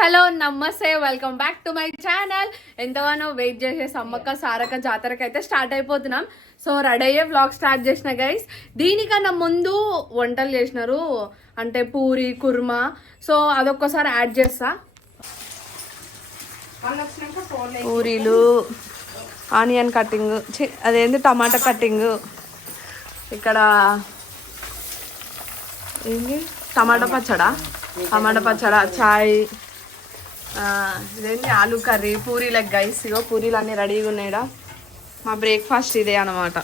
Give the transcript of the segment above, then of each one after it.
Hello నమస్తే, welcome back to my channel. ఎంతగానో wait చేసే సమ్మక్క సారక్క జాతరకి అయితే స్టార్ట్ అయిపోతున్నాం. సో రెడీ అయ్యే వ్లాగ్ స్టార్ట్ చేసిన గైస్. దీనికన్నా ముందు వంటలు చేసినారు, అంటే పూరి కుర్మా. సో అదొక్కసారి యాడ్ చేస్తా. పూరీలు, ఆనియన్ కటింగ్, అదేంటి టమాటా కటింగ్, ఇక్కడ ఏంటి టమాటా పచ్చడా, చాయ్, ఇదేంటి ఆలూ కర్రీ, పూరీలకు గైస్. ఇగో పూరీలు అన్నీ రెడీగా ఉన్నాయిడా. మా బ్రేక్ఫాస్ట్ ఇదే అన్నమాట.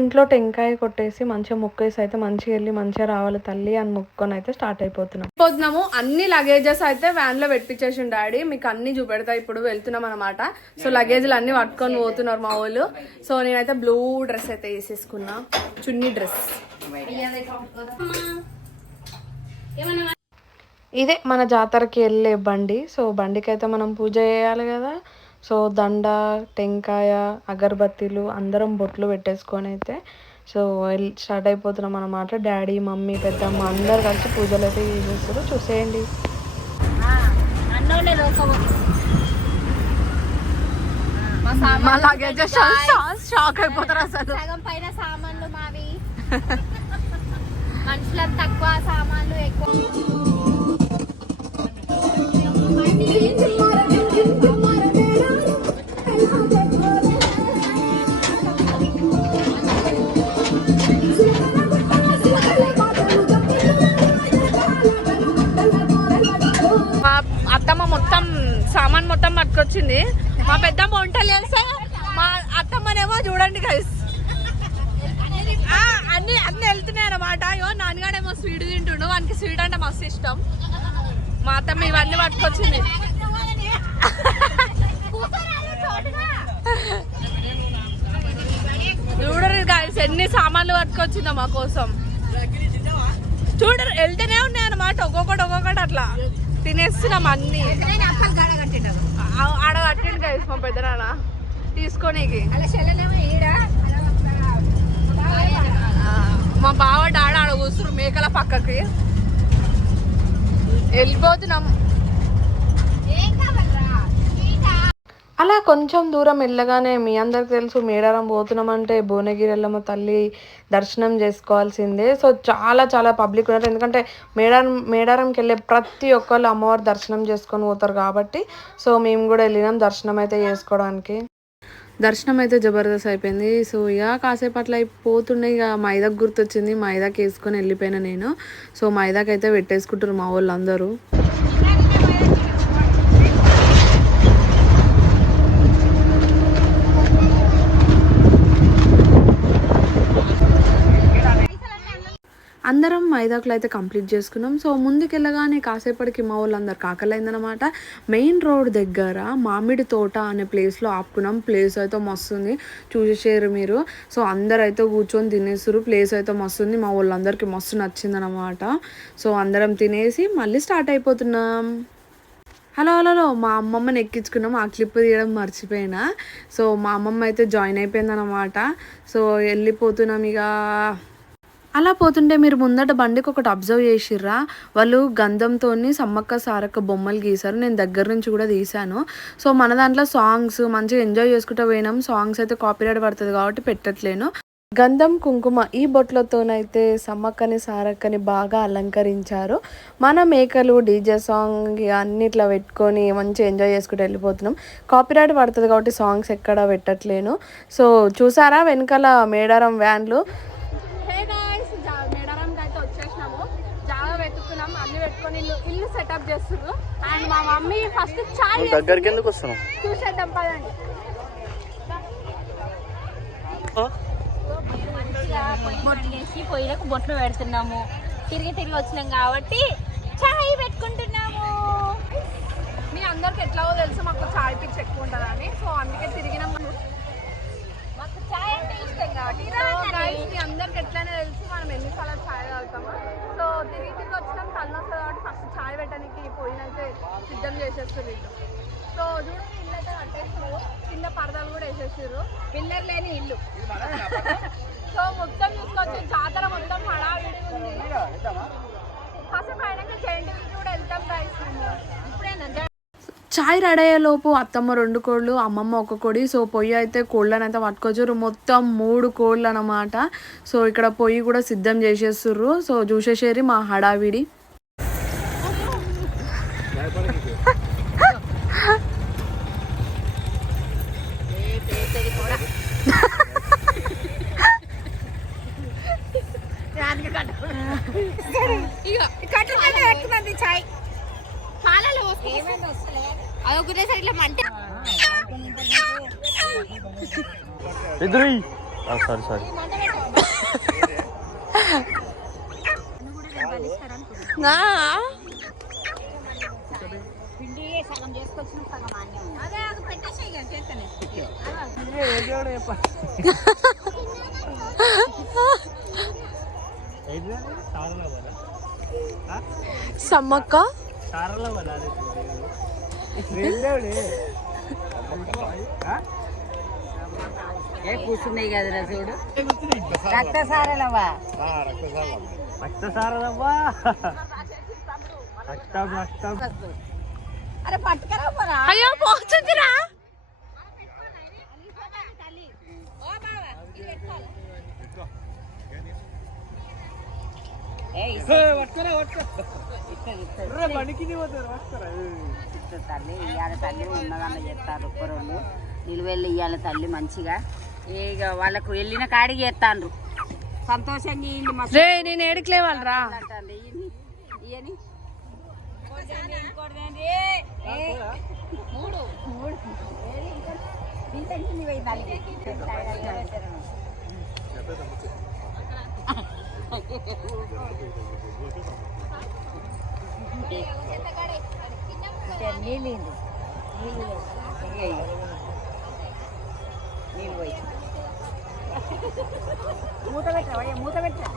ఇంట్లో టెంకాయ కొట్టేసి మంచిగా మొక్కేసి అయితే మంచిగా వెళ్ళి మంచిగా రావాలి తల్లి అని మొక్కుకొని అయితే స్టార్ట్ అయిపోతున్నాము. అన్ని లగేజెస్ అయితే వ్యాన్ లో పెట్టించేసి డాడీ. మీకు అన్ని చూపెడతా. ఇప్పుడు వెళ్తున్నాం అనమాట. సో లగేజ్లు అన్ని పట్టుకొని పోతున్నారు మా వాళ్ళు. సో నేనైతే బ్లూ డ్రెస్ అయితే వేసేసుకున్నా, చున్నీ డ్రెస్. ఇదే మన జాతరకి వెళ్ళే బండి. సో బండికి అయితే మనం పూజ చేయాలి కదా. సో దండ, టెంకాయ, అగరబత్తీలు అందరం బొట్లు పెట్టేసుకొని అయితే సో స్టార్ట్ అయిపోతున్నాం అన్నమాట. డాడీ, మమ్మీ, పెద్దమ్మ అందరు కలిసి పూజలు అయితే చేస్తారు. చూసేయండి. షాక్ అయిపోతారు అసలు. పైన సామాన్లు మావి, మనుషులకు తక్కువ, సామాన్లు ఎక్కువ. మా అత్తమ్మ మొత్తం సామాన్ మొత్తం పట్టుకొచ్చింది. మా పెద్దమ్మ వంటలు చేస్తా, మా అత్తమ్మనేమో చూడండి గైస్ అన్ని వెళ్తున్నాయి అన్నమాట. అయ్యో నాన్నగాడేమో స్వీట్ తింటుండు, వానికి స్వీట్ అంటే మస్తు ఇష్టం. మా అత్తమ్మ ఇవన్నీ పట్టుకొచ్చింది. చూడరు గైస్ ఎన్ని సామాన్లు పట్టుకొచ్చిందో మా కోసం. చూడరు వెళ్తేనే ఉన్నాయి అన్నమాట. ఒక్కొక్కటి అట్లా తినేస్తున్నాం అన్ని. ఆడ కట్టిండు గైస్ మా పెద్దనాన్న తీసుకోనీకి. మా బావ డాడ ఆడ కూర్చున్నారు మేకల పక్కకి. వెళ్ళిపోతున్నాం. అలా కొంచెం దూరం వెళ్ళగానే మీ అందరికి తెలుసు మేడారం పోతున్నామంటే భువనగిరి ఎల్లమ్మ తల్లి దర్శనం చేసుకోవాల్సిందే. సో చాలా పబ్లిక్ ఉన్నారు. ఎందుకంటే మేడారంకి వెళ్ళే ప్రతి ఒక్కళ్ళు అమ్మవారి దర్శనం చేసుకొని పోతారు కాబట్టి సో మేము కూడా వెళ్ళినాం దర్శనం అయితే చేసుకోవడానికి. దర్శనం అయితే జబర్దస్త్ అయిపోయింది. సో ఇక కాసేపు అట్లా అయిపోతుండే. ఇక మైదాకు గుర్తొచ్చింది, మైదాకి వేసుకొని వెళ్ళిపోయినా నేను. సో మైదాకి అయితే పెట్టేసుకుంటారు మా వాళ్ళు అందరూ. అందరం మైదాకులు అయితే కంప్లీట్ చేసుకున్నాం. సో ముందుకెళ్ళగానే కాసేపటికి మా వాళ్ళందరు కాకలైందనమాట. మెయిన్ రోడ్ దగ్గర మామిడి తోట అనే ప్లేస్లో ఆపుకున్నాం. ప్లేస్ అయితే మస్తుంది, చూసేసారు మీరు. సో అందరు అయితే కూర్చొని తినేసారు. ప్లేస్ అయితే మస్తుంది, మా వాళ్ళందరికీ మస్తు నచ్చిందనమాట. సో అందరం తినేసి మళ్ళీ స్టార్ట్ అయిపోతున్నాం. హలో మా అమ్మమ్మని ఎక్కించుకున్నాం. ఆ క్లిప్ తీయడం మర్చిపోయినా. సో మా అమ్మమ్మ అయితే జాయిన్ అయిపోయిందనమాట. సో వెళ్ళిపోతున్నాం ఇక. అలా పోతుంటే మీరు ముందట బండికి ఒకటి అబ్జర్వ్ చేసిర్రా, వాళ్ళు గంధంతో సమ్మక్క సారక్క బొమ్మలు గీశారు. నేను దగ్గర నుంచి కూడా తీశాను. సో మన దాంట్లో సాంగ్స్ మంచిగా ఎంజాయ్ చేసుకుంటూ పోయినాం. సాంగ్స్ అయితే కాపీరైట్ పడుతుంది కాబట్టి పెట్టట్లేను. గంధం కుంకుమ ఈ బొట్లతోనైతే సమ్మక్కని సారక్కని బాగా అలంకరించారు. మన మేకలు డీజే సాంగ్ అన్నిట్లా పెట్టుకొని మంచిగా ఎంజాయ్ చేసుకుంటూ వెళ్ళిపోతున్నాం. కాపీరైట్ పడుతుంది కాబట్టి సాంగ్స్ ఎక్కడ పెట్టట్లేను. సో చూసారా వెనకాల మేడారం వ్యాన్లు. ఇల్లు సెటప్ చేస్తున్నారు. అండ్ మా మమ్మీ ఫస్ట్ చాయ్ దగ్గరికి ఎందుకు వస్తున్నాం చూసేద్దాం పదండి. బొట్లు వేసి పొయ్యిలకు బొట్లు పెడుతున్నాము. తిరిగి వచ్చినాం కాబట్టి చాయ్ పెట్టుకుంటున్నాము. మీ అందరికి ఎట్లాగో తెలుసు మాకు చాయ్ పిచ్చి ఎక్కువ ఉంటుందని. సో అందుకే తిరిగినాం. మాకు చాయ్ అంటే ఇష్టం కాబట్టి మీ అందరికి ఎట్లనే తెలుసు మనం ఎన్నిసార్లు చాయ్ తాగుతాము. సో తిరిగి వచ్చినాం తల్లి వస్తుంది కాబట్టి ఫస్ట్ చాయ్ పెట్టడానికి పోయినైతే సిద్ధం చేసేస్తారు. సో చూడండి ఇల్లు అయితే కట్టేస్తారు, కింద పరదాలు కూడా వేసేసారు. పిల్లర్ లేని ఇల్లు. సో మొత్తం చూసుకోవచ్చు, జాతర మొత్తం హడావిడి ఉంది. కాసేపు అయినాక జైంట్ వీల్ కూడా వెళ్తాం గైస్. ఇప్పుడేనా చాయ్ రెడీ అయ్యేలోపు అత్తమ్మ 2 కోళ్ళు, అమ్మమ్మ 1 కోడి. సో పొయ్యి అయితే కోళ్ళని అయితే పట్టుకొచ్చారు, మొత్తం 3 కోళ్ళు అనమాట. సో ఇక్కడ పొయ్యి కూడా సిద్ధం చేసేస్తుర్రు. సో చూసేసేరి మా హడావిడి. చాయ్ పాలలో అదొకటేసారి ఇట్లా మంట సారీ పిండి సగం చేసుకొచ్చిన సగం అదే అది పెట్టేసి చేస్తానే సమ్మక్క కూర్చున్నాయి కదరా చూడు, రక్తసారలవా అరే పట్టుకరా పోరా. అయ్యో పోతుందిరా. తల్లి ఇయ్యాల తల్లి ఉన్నదన్న చెప్తారు ఒక్కరోళ్ళు నిలువెళ్ళి ఇయ్యాల తల్లి మంచిగా ఇక వాళ్ళకు వెళ్ళిన కాడికి చేస్తాండ్రు సంతోషంగా ఇల్లు రే నేను ఏడుకులేవాళ్ళరా. ఇయని నీళ్ళు పోయి మూత పెట్టరా మూత పెట్టరా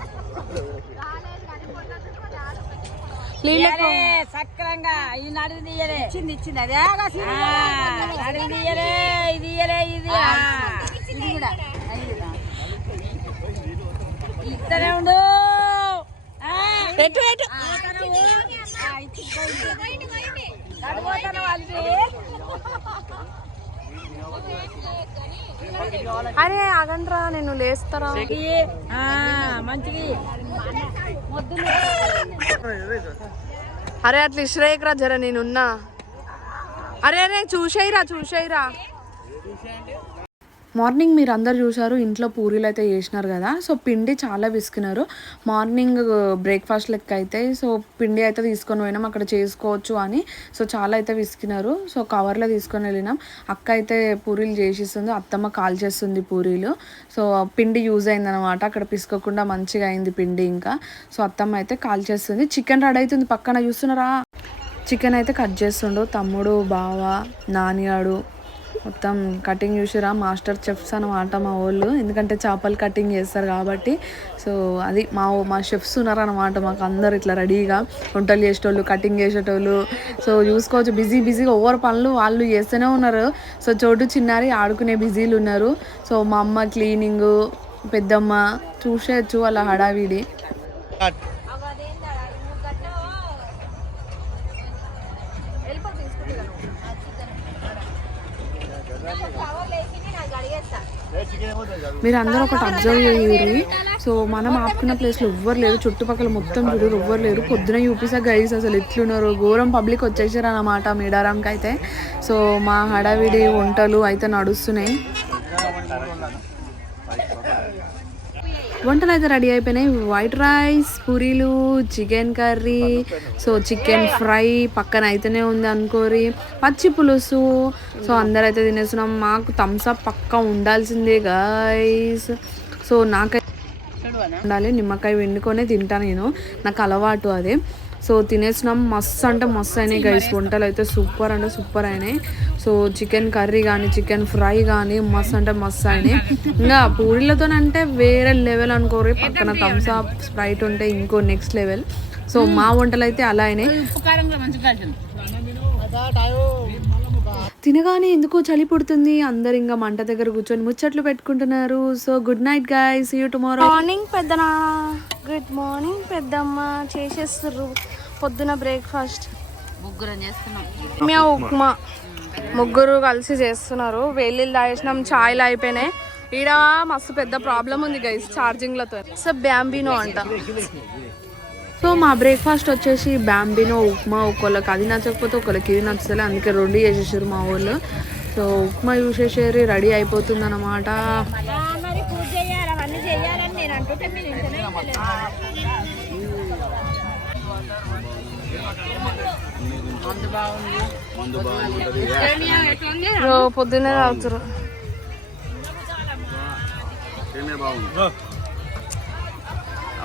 సక్రంగా ఈ నడుగు తీయలే ఇచ్చింది అదే నడుగు తీయలే ఇది ఇయ్యలే ఇది ఇది కూడా ఇద్దరే ఉండు అరే ఆగండ్రా నేను లేస్తారా. మంచిది అరే అట్లా ఇష్రేయకరా జర నేనున్నా. అరే అరే చూసేయిరా. మార్నింగ్ మీరు అందరు చూసారు ఇంట్లో పూరీలు అయితే చేసినారు కదా. సో పిండి చాలా విసుకున్నారు. మార్నింగ్ బ్రేక్ఫాస్ట్ లెక్క అయితే సో పిండి అయితే తీసుకొని పోయినాం అక్కడ చేసుకోవచ్చు అని. సో చాలా అయితే విసికినారు. సో కవర్లో తీసుకొని వెళ్ళినాం. అక్క అయితే పూరీలు చేసిస్తుంది, అత్తమ్మ కాల్ చేస్తుంది పూరీలు. సో పిండి యూజ్ అయిందనమాట, అక్కడ పిసుకోకుండా మంచిగా అయింది పిండి. ఇంకా సో అత్తమ్మ అయితే కాల్ చేస్తుంది. చికెన్ రెడీ అవుతుంది, పక్కన చూస్తున్నారా. చికెన్ అయితే కట్ చేస్తుండు తమ్ముడు, బావ, నానిగాడు. మొత్తం కటింగ్ చూసిరా, మాస్టర్ చెఫ్స్ అనమాట మా వాళ్ళు. ఎందుకంటే చేపలు కటింగ్ చేస్తారు కాబట్టి. సో అది మా షెఫ్స్ ఉన్నారనమాట మాకు అందరు ఇట్లా రెడీగా వంటలు చేసేటోళ్ళు, కటింగ్ చేసేటోళ్ళు. సో చూసుకోవచ్చు బిజీగా ఓవర్ పనులు వాళ్ళు చేస్తూనే ఉన్నారు. సో చోటు చిన్నారి ఆడుకునే బిజీలు ఉన్నారు. సో మా అమ్మ క్లీనింగ్, పెద్దమ్మ చూసేయచ్చు వాళ్ళ హడావిడి. మీరు అందరూ ఒకటి అబ్జర్వ్ చేయండి. సో మనం ఆపుకున్న ప్లేస్లో ఎవ్వరు లేరు, చుట్టుపక్కల మొత్తం చూడరు, ఎవ్వరు లేరు. పొద్దున యూపీసా గైస్ అసలు ఎట్లున్నారు, ఘోరం పబ్లిక్ వచ్చేసారు అన్నమాట మేడారంకి అయితే. సో మా హడావిడి వంటలు అయితే నడుస్తున్నాయి. వంటలు అయితే రెడీ అయిపోయినాయి. వైట్ రైస్, పూరీలు, chicken curry, so chicken fry పక్కన అయితేనే ఉంది అనుకోరి, పచ్చి పులుసు. సో అందరైతే తినేస్తున్నాం. మాకు థమ్స్ అప్ పక్కా ఉండాల్సిందే గైస్. సో నాకైతే ఉండాలి, నిమ్మకాయ వండుకొనే తింటా నేను, నాకు అలవాటు అదే. సో తినేసినాం. మస్తు అంటే మస్తు అయినాయి గైస్, వంటలు అయితే సూపర్ అంటే సూపర్ అయినాయి. సో చికెన్ కర్రీ కానీ చికెన్ ఫ్రై కానీ మస్తు అంటే మస్తు అయినాయి. ఇంకా పూరీలతోనంటే వేరే లెవెల్ అనుకోరు, పక్కన థమ్స్ అప్, స్ప్రైట్ ఉంటే ఇంకో నెక్స్ట్ లెవెల్. సో మా వంటలు అయితే అలా అయినాయి. తినగానే ఎందుకో చలి పుడుతుంది. అందరు ఇంకా మంట దగ్గర కూర్చొని ముచ్చట్లు పెట్టుకుంటున్నారు. So good night guys, see you tomorrow. Morning పెద్దనా, గుడ్ మార్నింగ్ పెద్దమ్మ. చేసేస్తుర్రు పొద్దున బ్రేక్ఫాస్ట్. ముగ్గురం చేస్తున్నాం. ఉప్మా ముగ్గురు కలిసి చేస్తున్నారు. వేళ్ళు తాగేసినాం, ఛాయ్లు అయిపోయినాయి. ఈడ మస్తు పెద్ద ప్రాబ్లం ఉంది గైస్ ఛార్జింగ్లతో. సో బ్యాంబినో అంట. సో మా బ్రేక్ఫాస్ట్ వచ్చేసి బ్యాంబినో ఉప్మా. ఒకళ్ళకి అది నచ్చకపోతే ఒకళ్ళకి ఇది నచ్చలే, అందుకే రెండు చేసేసారు మా వాళ్ళు. సో ఉప్మా యూస్ చేసేది రెడీ అయిపోతుంది అన్నమాట. పొద్దున్నే తాగుతారు.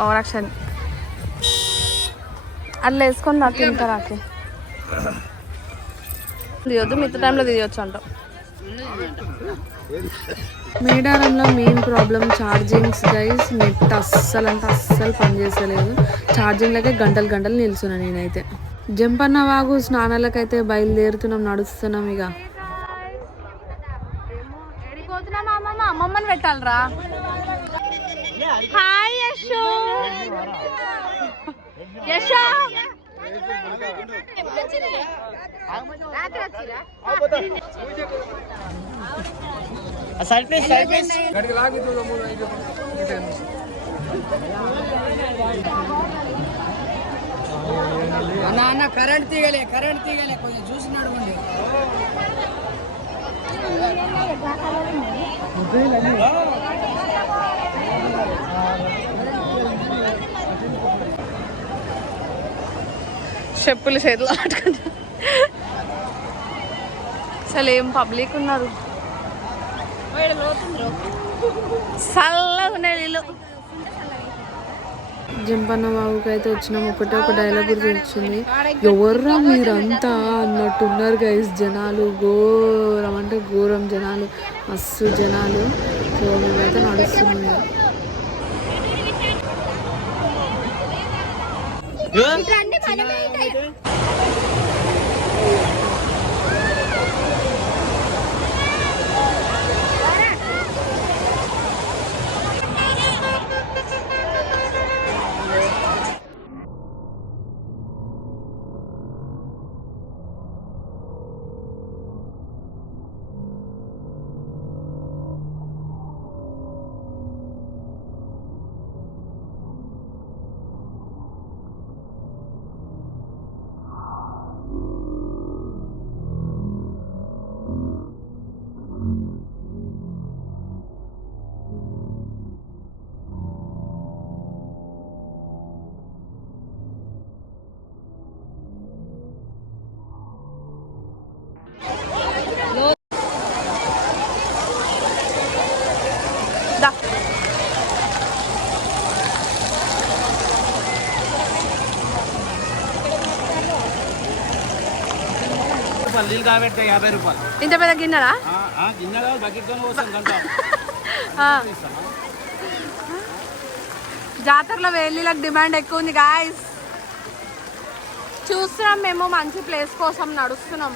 ఓరక్షన్ అట్లా వేసుకొని నాకు తింటారాకి తీయొద్దు, మిగతా టైంలో తీయొచ్చు అంట. మేడారంలో main problem chargings guys. Net అస్సలు అంటే అస్సలు పనిచేస్తలేదు. ఛార్జింగ్లకే గంటలు గంటలు నిల్చున్నాను నేనైతే. జంపన్న వాగు స్నానాలకైతే బయలుదేరుతున్నాం, నడుస్తున్నాం. ఇక అమ్మమ్మని పెట్టాలరా. హాయ్ యశో. యశో అన్న కరెంట్ తీగలే కొంచెం చూసి నడవండి. చెప్పులు చేతులు ఆడుకుంటా. అసలు ఏం పబ్లిక్ ఉన్నారు. చల్లగా ఉన్నాయి నీళ్ళు. జంపన్న బాబుకి అయితే వచ్చినాం. ఒకటే ఒక డైలాగ్ గుర్తొచ్చింది, ఎవర్రా మీరంతా అన్నట్టున్నారు గైస్. జనాలు ఘోరం అంటే ఘోరం జనాలు, మస్తు జనాలు. సో మేమైతే నడుస్తున్నాం. నీళ్ళు కాబెడితే 50 రూపాయలు. ఇంత పెద్ద గిన్నెలా? గిన్నె బకెట్తో వస్తాం. జాతరలో వేలీలకు డిమాండ్ ఎక్కువ ఉంది గాయస్. చూస్తున్నాం మేము, మంచి ప్లేస్ కోసం నడుస్తున్నాం.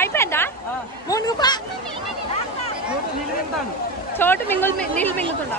అయిపోయిందా? ముందుకు చోటు నీళ్ళు మింగుతున్నా.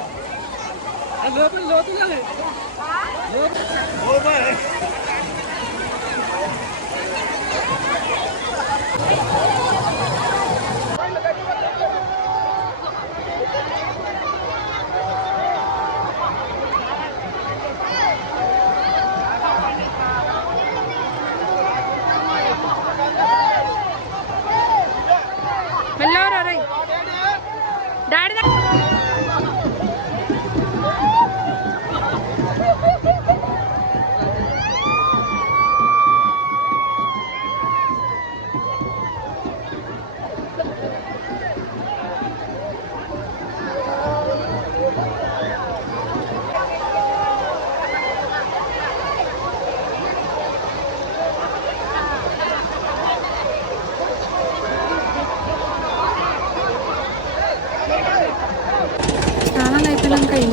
డాడీ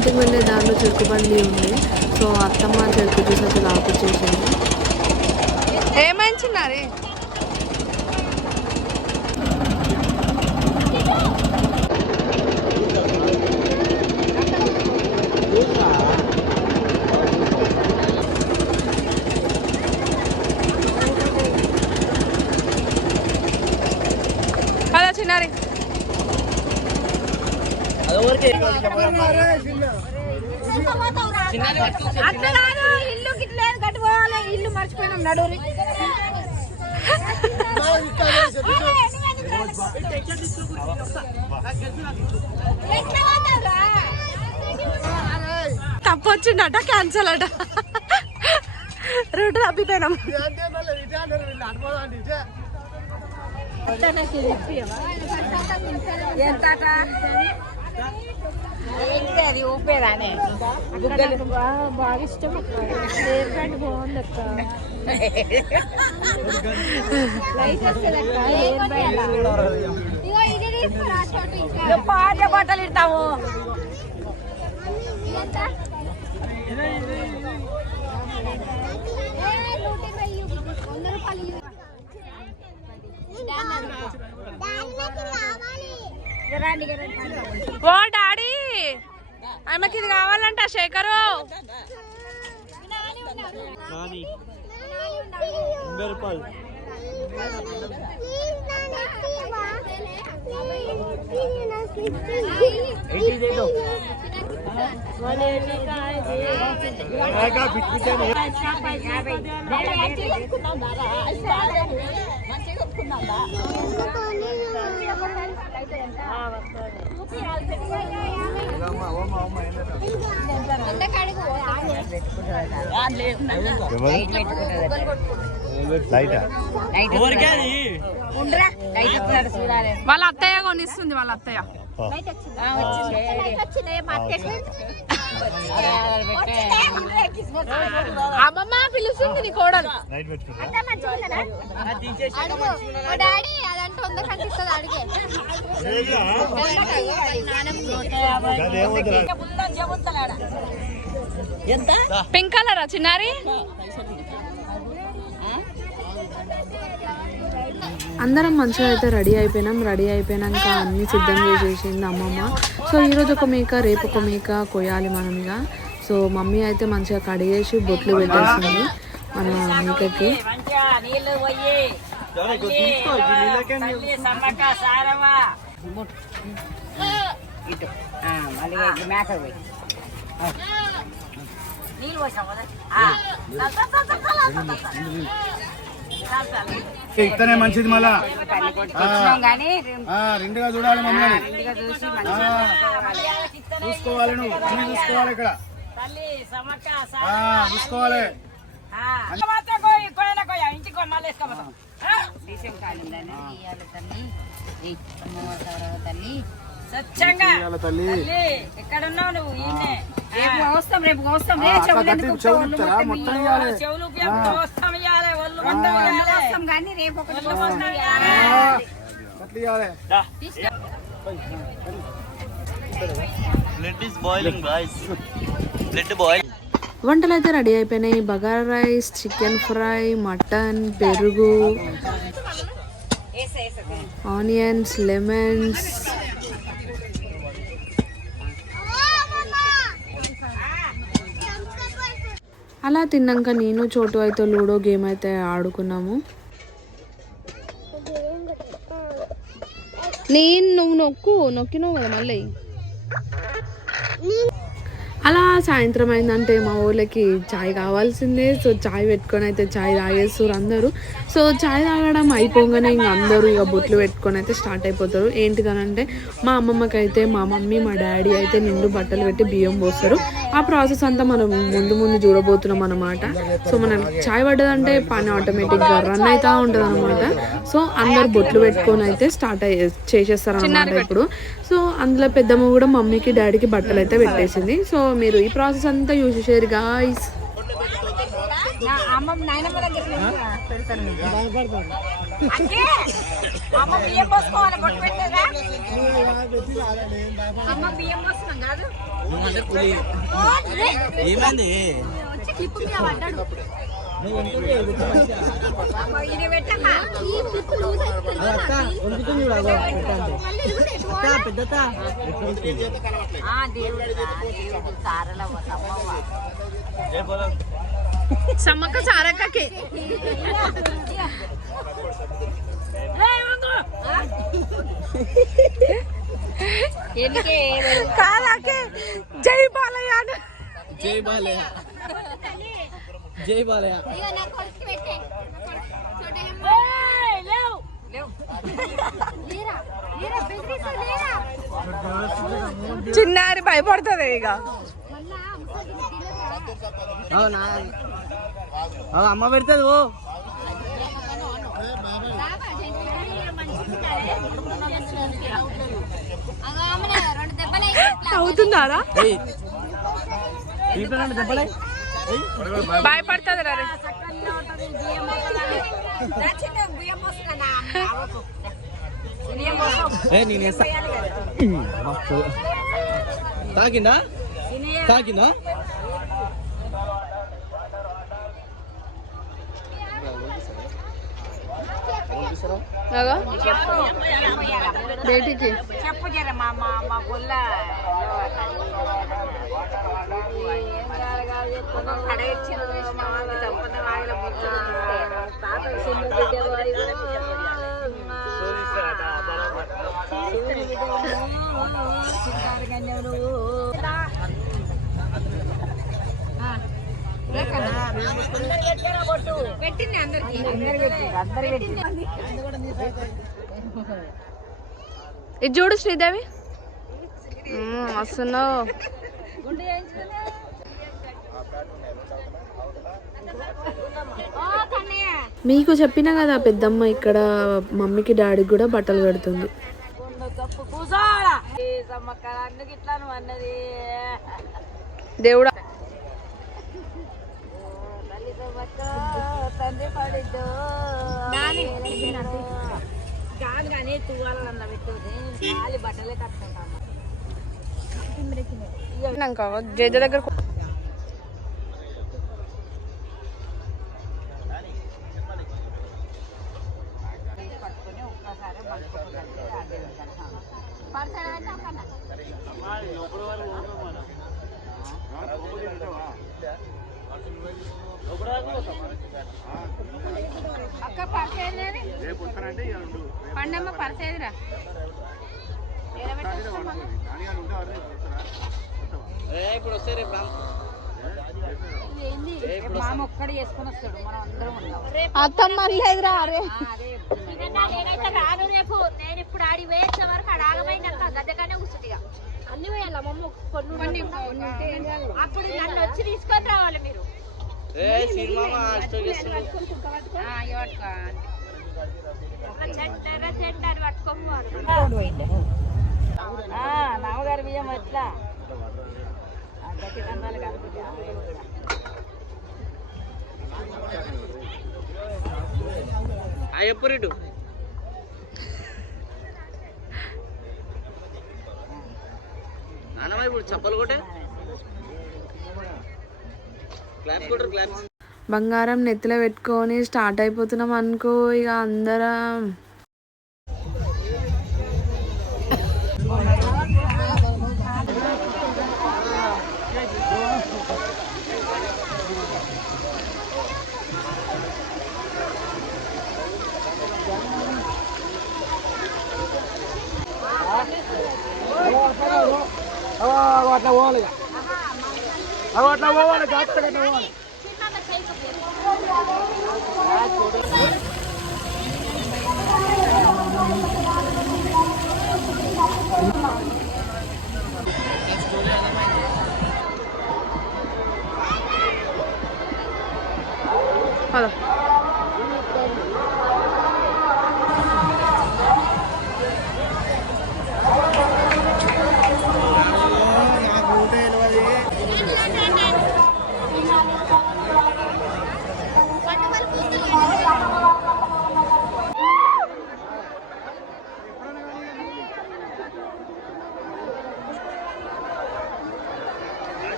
ఇంటికి వెళ్ళే దారిలో చెరుకు బండి ఉంది. సో అత్తమ్మ చెరుకు జ్యూస్ అయితే తాపించేసింది. ఏమైంది? కదా చిన్నారి అట్లా కాదు, ఇల్లు గిట్లేదు కట్టుకోవాలి, ఇల్లు మర్చిపోయినాం నడూరి. తప్పు వచ్చిండట, క్యాన్సల్ అట, రూట్ తప్పిపోయినాం. అది ఊపేదానే బాగా ఇష్టం బాగుంది అక్క. పాట బట్టలు ఇస్తాము. ఓ డాడీ, ఆమెకి ఇది కావాలంట శేఖరు. వాళ్ళ అత్తయ్య కొనిస్తుంది, వాళ్ళ అత్తయ్య. అమ్మమ్మ పిలుస్తుంది నీ కోడలు. డాడీ అదంటే వంద కనిపిస్తుంది అడిగే. పింక్ కలరా చిన్నారి? అందరం మంచిగా అయితే రెడీ అయిపోయినాం. రెడీ అయిపోయినాక అన్నీ సిద్ధం చేసేసింది అమ్మమ్మ. సో ఈరోజు ఒక మేక, రేపు ఒక మేక కొయ్యాలి మనం ఇక. సో మమ్మీ అయితే మంచిగా కడిగేసి బొట్లు పెట్టేసింది మన మేకకి. ఇతనే మంచిది, మళ్ళా రెండుగా చూడాలి మమ్మల్ని, చూసుకోవాలి, నువ్వు అన్ని చూసుకోవాలి, ఇక్కడ చూసుకోవాలి. తల్లి ఎక్కడున్నావు నువ్వు? రేపు వస్తాం, రేపు వస్తాం. కానీ రేపు వంటలు అయితే రెడీ అయిపోయినాయి. Bagara rice, chicken fry, mutton, పెరుగు, ఆనియన్స్, లెమన్స్. అలా తిన్నాక నేను చోటు అయితే లూడో గేమ్ అయితే ఆడుకున్నాము. నువ్వు నొక్కినావు కదా మళ్ళీ. అలా సాయంత్రం అయిందంటే మా ఊళ్ళకి చాయ్ కావాల్సిందే. సో చాయ్ పెట్టుకొని అయితే చాయ్ తాగేస్తారు అందరూ. సో చాయ్ తాగడం అయిపోగానే ఇంక అందరూ ఇక బొట్లు పెట్టుకొని అయితే స్టార్ట్ అయిపోతారు. ఏంటిదనంటే మా అమ్మమ్మకి అయితే మా మమ్మీ, మా డాడీ అయితే నిండు బట్టలు పెట్టి బియ్యం పోస్తారు. ఆ ప్రాసెస్ అంతా మనం ముందు చూడబోతున్నాం అనమాట. సో మనం చాయ్ పడ్డదంటే పని ఆటోమేటిక్గా రన్ అవుతూ ఉంటుంది అనమాట. సో అందరు బొట్లు పెట్టుకొని అయితే స్టార్ట్ చేసేస్తారు అనమాట ఇప్పుడు. సో అందులో పెద్దమ్మ కూడా మమ్మీకి, డాడీకి బట్టలు అయితే పెట్టేసింది. సో మీరు ఈ ప్రాసెస్ అంతా యూజ్ చేశారు గాయ్స్. నాయనమ్మ దగ్గర అమ్మ బియ్యం పోసుకోవాలి బొట్టు పెట్టేదా అమ్మ బియ్యం పోస్తున్నాం కాదు ఏమైంది వచ్చి క్లిప్ మీద పడ్డాడు. ఇది పెట్టమ్మా ఈ క్లిప్ లూజ్ దేవుడు సారల అమ్మవ్వ సమ్మక్క సారక్కకి కాదాకే జై బాలయ్య జై బాలయ్య జై బాలయ్య నా కొడుకు పెట్టే చిన్నారి భయపడుతుంది ఇక అవునా అమ్మ పెడుతుంది ఓ అవుతుందారా దెబ్బలే భయపడుతుంది రే నేనేస్తా తాకిందా తాకిందా బేటికి చెప్పు జర మా మా మా గొల్ల పెట్టింది అందరికి ఇది చూడు శ్రీదేవి వస్తున్నావు. మీకు చెప్పినా కదా పెద్దమ్మ ఇక్కడ మమ్మీకి డాడీకి కూడా బట్టలు పెడుతుంది. దేవుడా కాదు కానీ తువ్వాలన్న పెట్టేది ఖాళీ బట్టలే కట్టుకుంటాను జేజ దగ్గర పట్టుకొని ఒక్కసారి అక్క పరిచేది పండమ్మ పరిచేదిరా ఇప్పుడు వస్తే రేపు మామ ఒక్కడే చేసుకొని వస్తాడు మనం అందరం ఉన్నాం అత్తమ్మ లేదురా అరే నేనైతే రాను రేపు. నేను ఇప్పుడు ఆడి వేసే వరకు ఆడ ఆగమైనాక గద్దెగానే కూర్చుంది. అన్ని వేయాల మమ్మ కొన్ని అప్పుడు నన్ను వచ్చి తీసుకొని రావాలి మీరు. చెట్టు పట్టుకోవాలి నామగారి బియ్యం ఎట్లా గట్టి దండాలు కాబట్టి ఎప్పుడు ఇటు నాన్నమ్మ ఇప్పుడు చెప్పలు కొట్టే క్లాప్స్ కొట్టరు క్లాప్స్. బంగారం నెత్తిలో పెట్టుకొని స్టార్ట్ అయిపోతున్నాం అనుకో ఇక అందరం. అట్లా పోవాలి అట్లా పోవాలి జాగ్రత్తగా పోవాలి. పద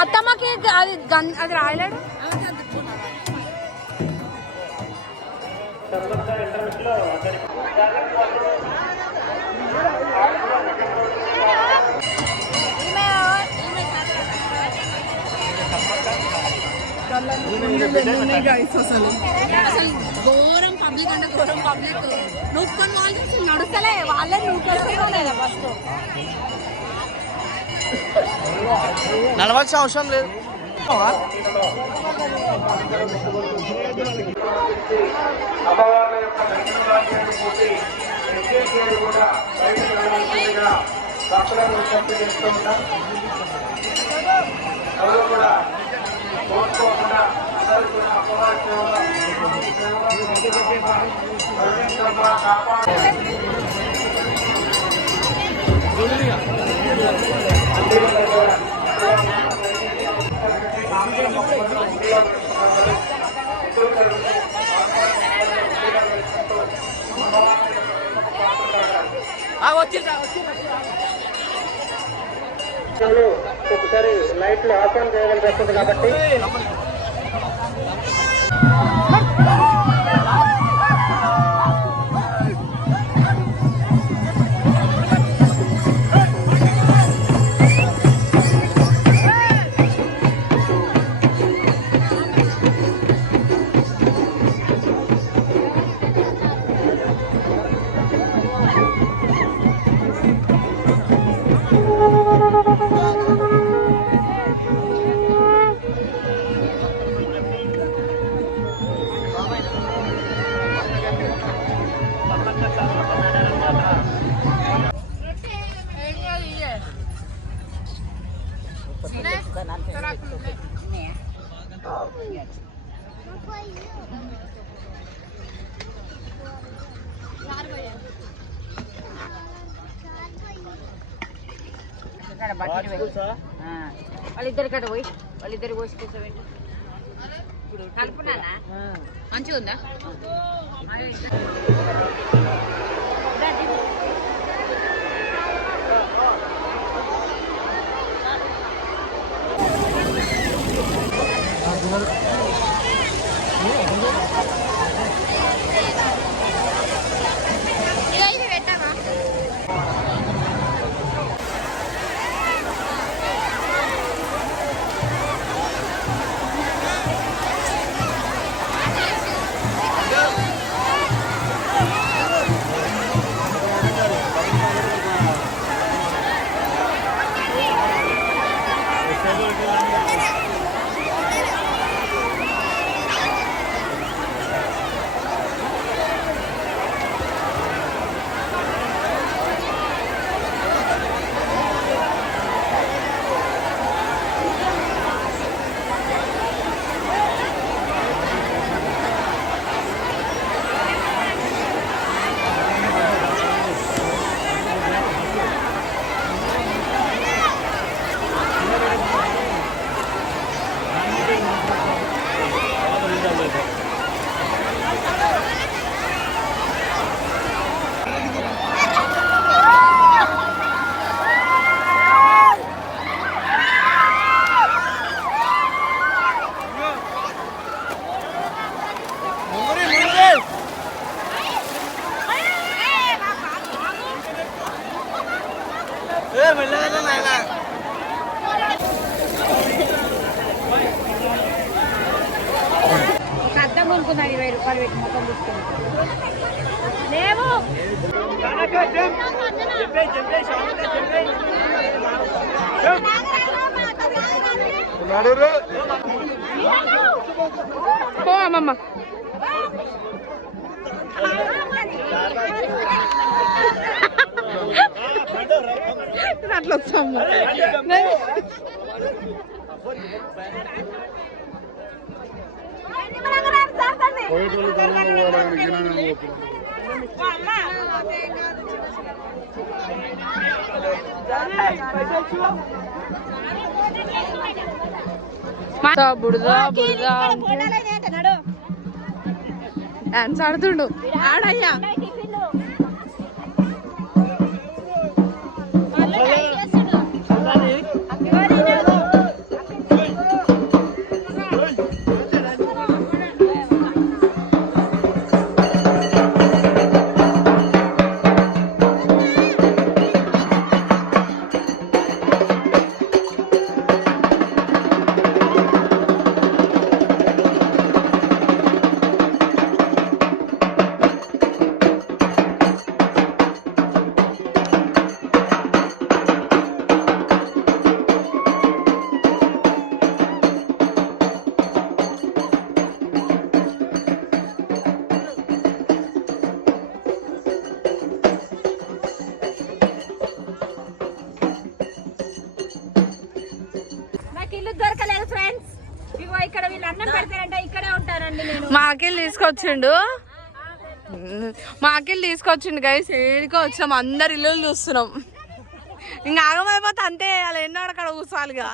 అత్తమ్మకి అది రాయలేడు. అసలు ఘోరం పబ్లిక్ అంటే ఘోరం పబ్లిక్. నూపుకొని వాళ్ళు నడుస్తలే, వాళ్ళే నూపుకొస్తలేదా ఫస్ట్. నడవాల్సిన అవసరం లేదు. అమ్మవార్ల యొక్క దర్శనాన్ని పూర్తి విద్యార్థులు కూడా బయటకు రావాల్సిందిగా భక్తులను విజ్ఞప్తి చేస్తూ ఉంటాం. ఎవరు కూడా కోరుకోకుండా అందరూ కూడా అమ్మవారి సేవలో కాపాడాలి. ఒకసారి లైట్లు ఆఫ్ ఆన్ చేయవలసి వస్తుంది కాబట్టి వాళ్ళిద్దరి కడ పోయి వాళ్ళిద్దరి పోసి కూర్చోబెట్టి కలుపునానా మంచిగా ఉందా? అద్దం కొనుక్కున్నాను 20 రూపాయలు పెట్టి మొత్తం తీసుకుని లేవు పో అమ్మమ్మ. అట్లా వచ్చాము. బుడదా బుడదా డాన్స్ ఆడుతుండు ఆడయ్యా. ఇల్లు దొరకలేదు ఫ్రెండ్స్. ఇగో ఇక్కడ వీళ్ళు అన్నం పెడతారంటే ఇక్కడే ఉంటారండి. నేను మాకెళ్ళి తీసుకొచ్చిండు గైస్. ఏడికో వచ్చాం, అందరు ఇల్లు చూస్తున్నాం. ఇంకా ఆగమైపోతే అంతే, అలా ఎన్నో అక్కడ కూర్చోాలిగా.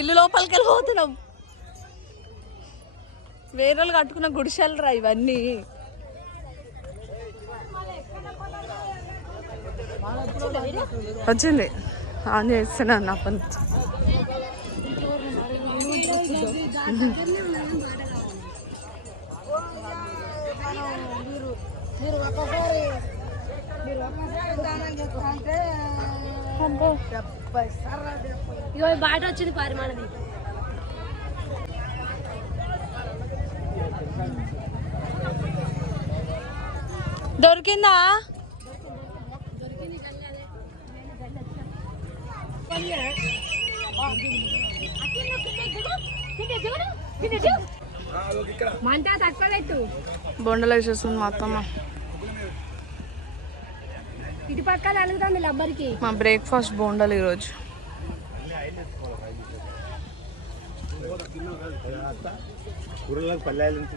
ఇల్లు లోపలికి వెళ్ళిపోతున్నాం. వేరే వాళ్ళు కట్టుకున్న గుడిసెలు రా ఇవన్నీ. వచ్చింది ఆన్ చేస్తున్నాను అప్పటి నుంచి. ఇగో బాట వచ్చింది పారి మనది. దొరికిందా? మంట తక్కువ పెట్టు. బొండలు వేసేస్తుంది మా అత్తమ్మ. ఇటు పక్కన అలుగుతాం లబ్బరికి. మా బ్రేక్ఫాస్ట్ బోండాలు ఈరోజు. కూరలకు పల్లెల నుంచి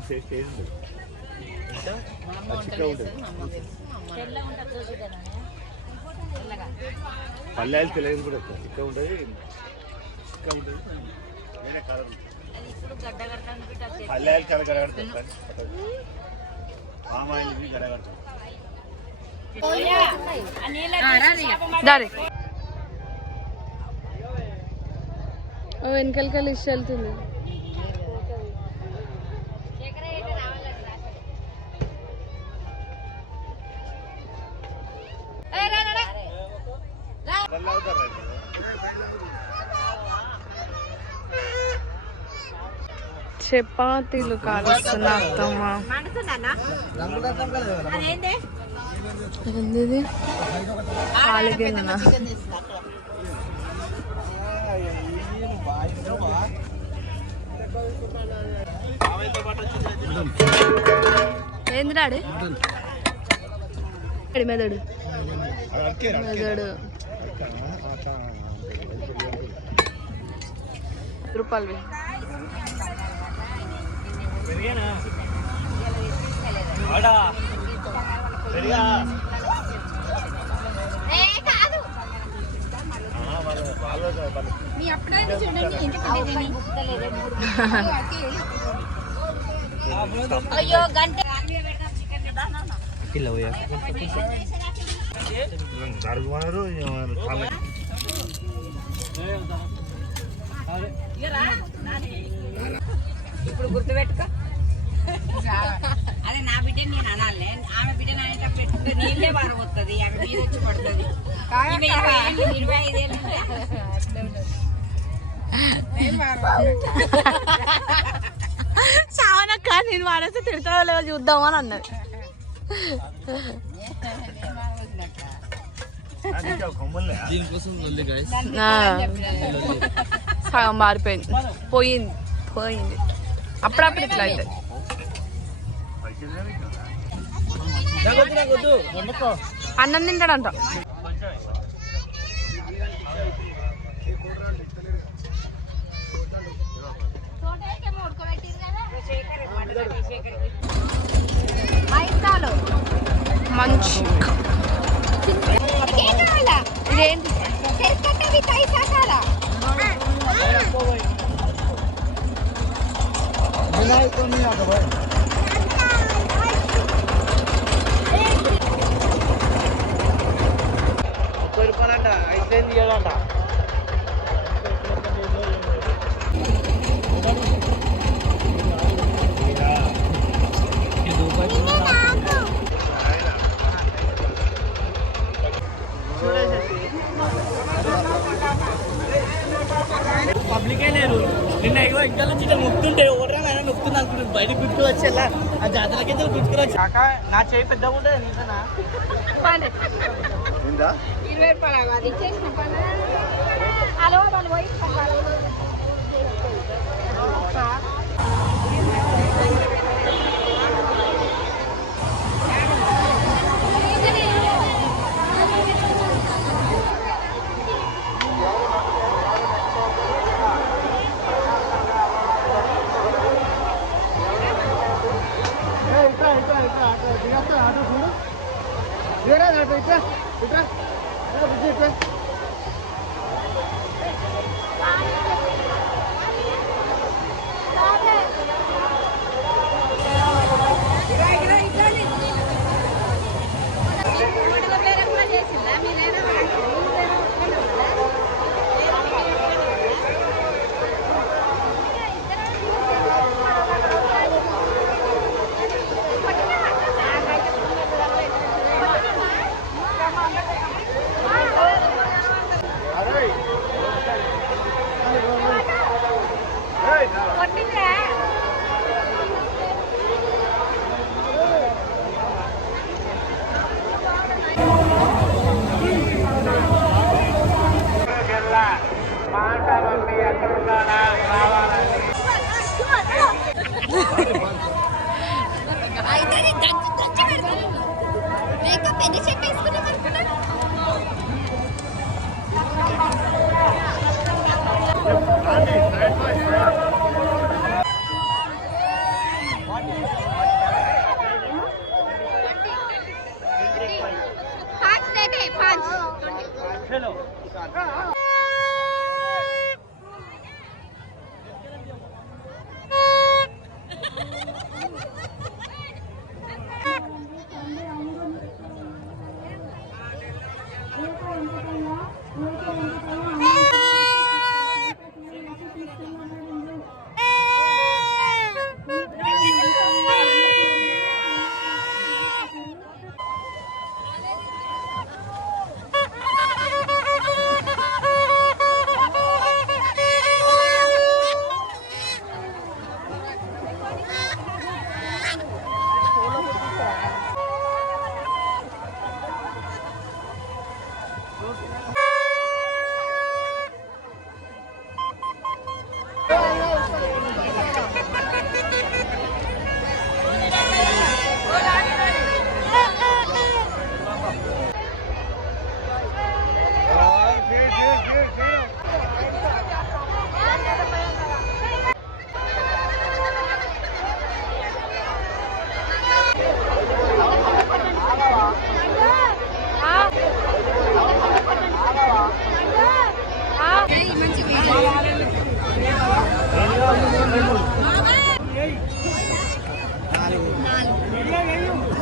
పల్లెలు తెలియదు కూడా చిక్క ఉంటుంది, చిక్క ఉంటుంది. నేనే కలర్ పల్లెలు కల గడగడతాయి, మామాయిలు గడగడతాయి. దారి వెనకలికలు ఇష్ట వెళ్తుంది. చపాతీలు కాలుస్తున్నా అత్తమ్మ. ఏంది కాలిగిన్నా? ఏంది డాడీ? మెదడు మెదడు రూపాయలు. అయ్యో గంట ఇప్పుడు గుర్తుపెట్టుకో. అదే నా బిడ్డ నేను అనాలే, ఆమె బిడ్డ అనేటప్పుడు పెట్టుకుంటే నీళ్ళే పారబోతుంది, ఆమె మీద వచ్చి పడుతుంది. 25 ఏళ్ళు చావనక్క నేను వాడేస్తే తిడతావో లేవో చూద్దామని అన్నది. సగం మారిపోయింది, పోయింది. అప్పుడప్పుడు ఇట్లా అవుతుంది. అన్నం తింటాడంట. మంచి ఇదేంటి రూపాయలంట, ఐస్ క్రీమ్ తీయాలంట. పబ్లికే లేరు. నిన్న ఇగో ఇంకా నుంచి నొప్పుతుంటే ఓడరా ఆయన నొప్పుతుంది అనుకుంటుంది. బయటకు గుర్తు వచ్చేలా ఆ జాతరకి గుర్తుకురొచ్చి కాక నా చేయి పెద్ద ఉంటుంది నిజనా. 20 రూపాయలు అది ఇచ్చేసిన అలో వాళ్ళు పోయి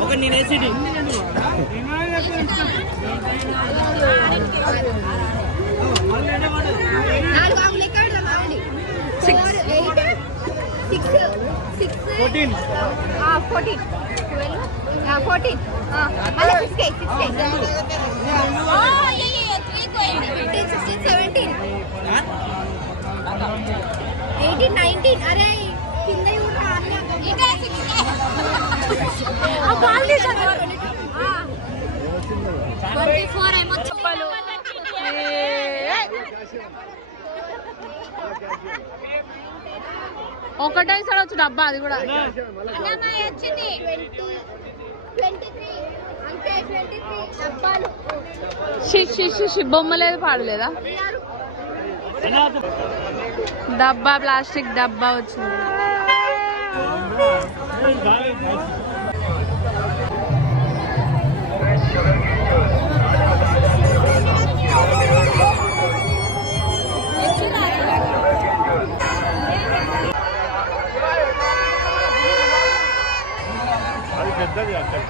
ఒక నేనేసిడి నాలుగు ఆవులు ఎక్కడ 6 8 6 14. 14. 14. మళ్ళీ 6 16 17 18 19 అరే కింద చూడరా ఇంకా 6 ఆ బాల్ తీసాడు 24 ఏమో చెప్పాలి ఒకటే సార్ డబ్బా అది కూడా వచ్చింది 23 అంటే 23 డబ్బాలు బొమ్మ లేదు పాడలేదా డబ్బా ప్లాస్టిక్ డబ్బా వచ్చింది అది పెద్దది అక్కడ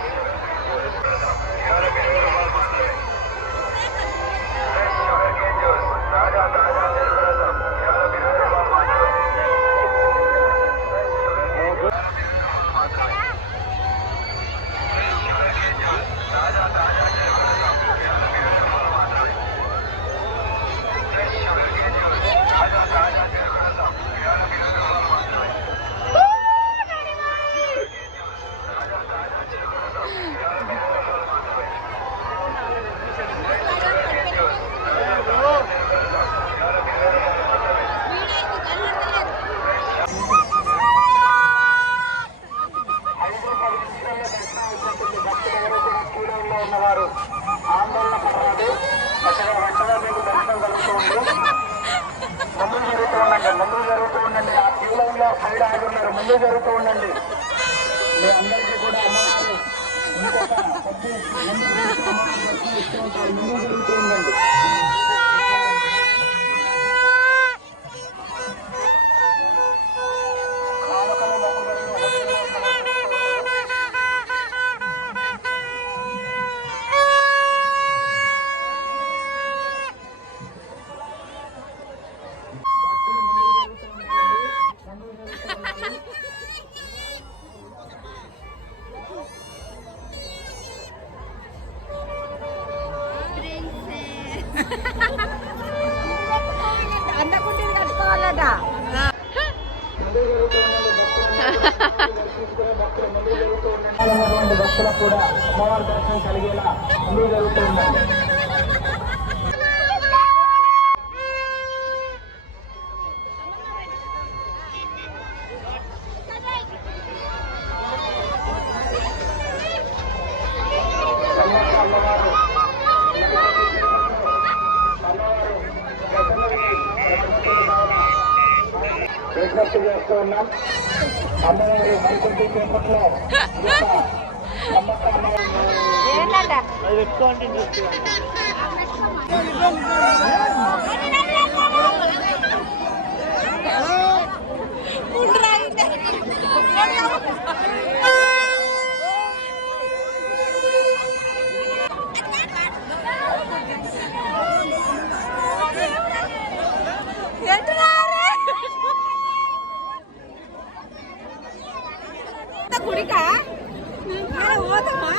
ఉన్నవారు ఆందోళన పడరాదు. వెంటనే మీకు దర్శనం కలుగుతుంది. ముందు జరుగుతూ ఉండండి. ఆ క్యూ లైన్ లో సైడ్ ఆగి ఉన్నారు. ముందు జరుగుతూ ఉండండి. మీ అందరికీ కూడా అమౌంట్ ఇంకొక ముందు జరుగుతూ ఉండండి. అందకుంటుంది కట్టుకోవాలట భక్తులకు కూడా అమ్మవారి దర్శనం కలిగేలా ముందు జరుగుతూ ఉండండి. విజ్ఞప్తి చేస్తూ ఉన్నాం. అమ్మవారి మరికొద్ది సేపట్లో అది పెట్టుకోండి కుడికా పోతామా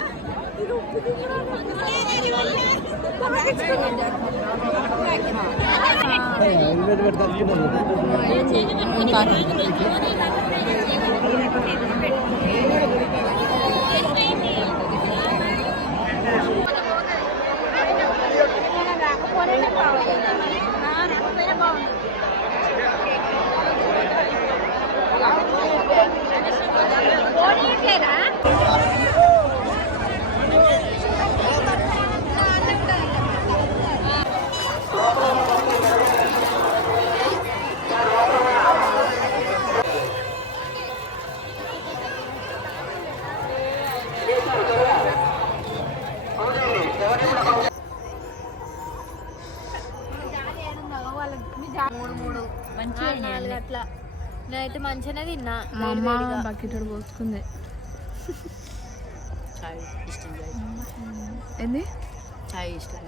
అట్లా నేనైతే మంచిగానే తిన్నా. మా అమ్మ బకెట్ పోసుకుంది. ఏంది చాయ్ ఇష్టం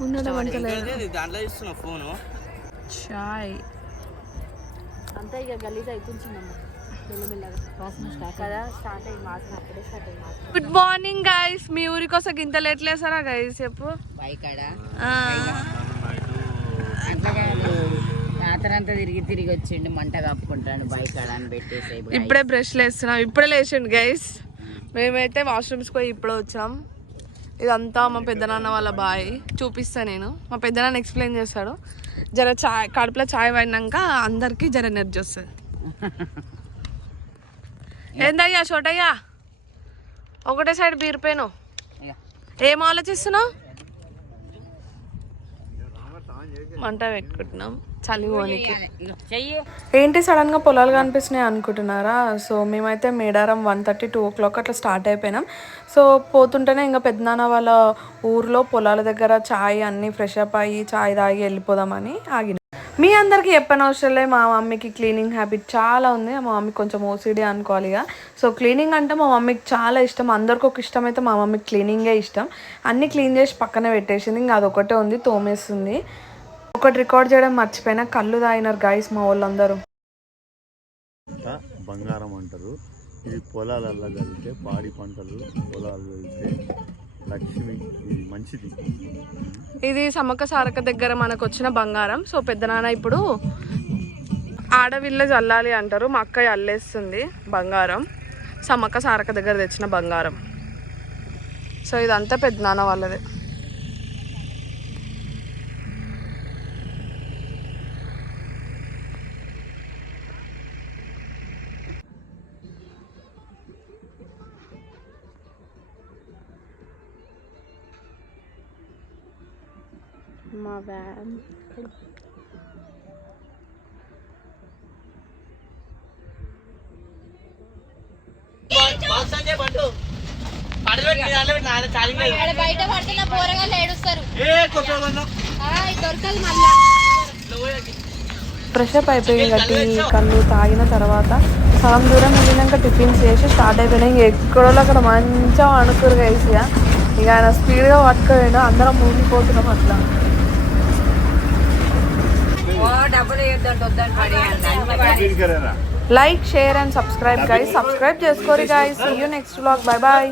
ముందట దాంట్లో ఇస్తున్నా ఫోను చాయ్ అంతా ఇక గలీజ్ అయిపోతుందమ్మా. Good morning guys. మీ ఊరి కోసం ఇంత లేట్ లేసారా గైస్ చెప్పు. రాత్రంతా తిరిగి వచ్చిండు, మంట కప్పుకుంటాడు బైక్ అని పెట్టేసి. ఇప్పుడే బ్రష్ లేస్తున్నాం, ఇప్పుడే లేచిండు గైస్. మేమైతే వాష్రూమ్స్కి పోయి ఇప్పుడే వచ్చాం. ఇదంతా మా పెద్దనాన్న వాళ్ళ బాయ్. చూపిస్తా నేను, మా పెద్దనాన్న ఎక్స్ప్లెయిన్ చేస్తాడు. జర చాయ్ కడుపులో చాయ్ పడినాక అందరికి జర ఎనర్జీ వస్తుంది. ఏందయ్యా చోటయ్యా ఒకటే సైడ్ బీరిపోయాను. ఏం ఆలోచిస్తున్నావు? మంట పెట్టుకుంటున్నాం చలి పోనీకి. ఏంటి సడన్ గా పొలాలు కనిపిస్తున్నాయి అనుకుంటున్నారా? సో మేమైతే మేడారం 1:30, 2 o'clock అట్లా స్టార్ట్ అయిపోయినాం. సో పోతుంటేనే ఇంకా పెద్దనాన్న వాళ్ళ ఊర్లో పొలాల దగ్గర చాయ్ అన్నీ ఫ్రెష్ అప్ అయ్యి చాయ్ తాగి వెళ్ళిపోదామని ఆగినాం. మీ అందరికీ చెప్పని అవసరం లేదు, మా మమ్మీకి క్లీనింగ్ హ్యాబిట్ చాలా ఉంది. మా మమ్మీ కొంచెం ఓసిడి అనుకోవాలి ఇక. సో క్లీనింగ్ అంటే మా మమ్మీకి చాలా ఇష్టం. అందరికి ఒక ఇష్టం అయితే మా మమ్మీకి క్లీనింగే ఇష్టం. అన్నీ క్లీన్ చేసి పక్కన పెట్టేసింది, ఇంకా అదొకటే ఉంది, తోమేస్తుంది. ఒకటి రికార్డ్ చేయడం మర్చిపోయినా, కళ్ళు తాగినారు గైస్ మా వాళ్ళందరూ. బంగారం అంటారు. ఇది పొలాలల్లో కలిగితే పాడి పంటలు పొలాలు వెళ్తే లక్ష్మి, ఇది మంచిది. ఇది సమ్మక్క సారక్క దగ్గర మనకు వచ్చిన బంగారం. సో పెద్దనాన్న ఇప్పుడు ఆడవిల్లే చల్లాలి అంటారు. మా అక్కయ్య అల్లేస్తుంది బంగారం, సమ్మక్క సారక్క దగ్గర తెచ్చిన బంగారం. సో ఇదంతా పెద్దనాన్న వాళ్ళదే. మా వ్యాన్ బయట పడుతున్న పోరగాళ్ళు ఏడుస్తారు. ఫ్రెష్ అప్ అయిపోయి టీ కళ్ళు తాగిన తర్వాత సగం దూరం వెళ్ళినాక టిఫిన్స్ చేసి స్టార్ట్ అయిపోయినాయి. ఇంక ఎక్కడో అక్కడ మంచిగా అనుకురు కలిసి ఇక ఆయన స్పీడ్గా పట్టుకోలేడు, అందరం మూగిపోతున్నాం అట్లా. Like, share and subscribe guys. Subscribe చేసుకోరు guys. See you next vlog. Bye bye.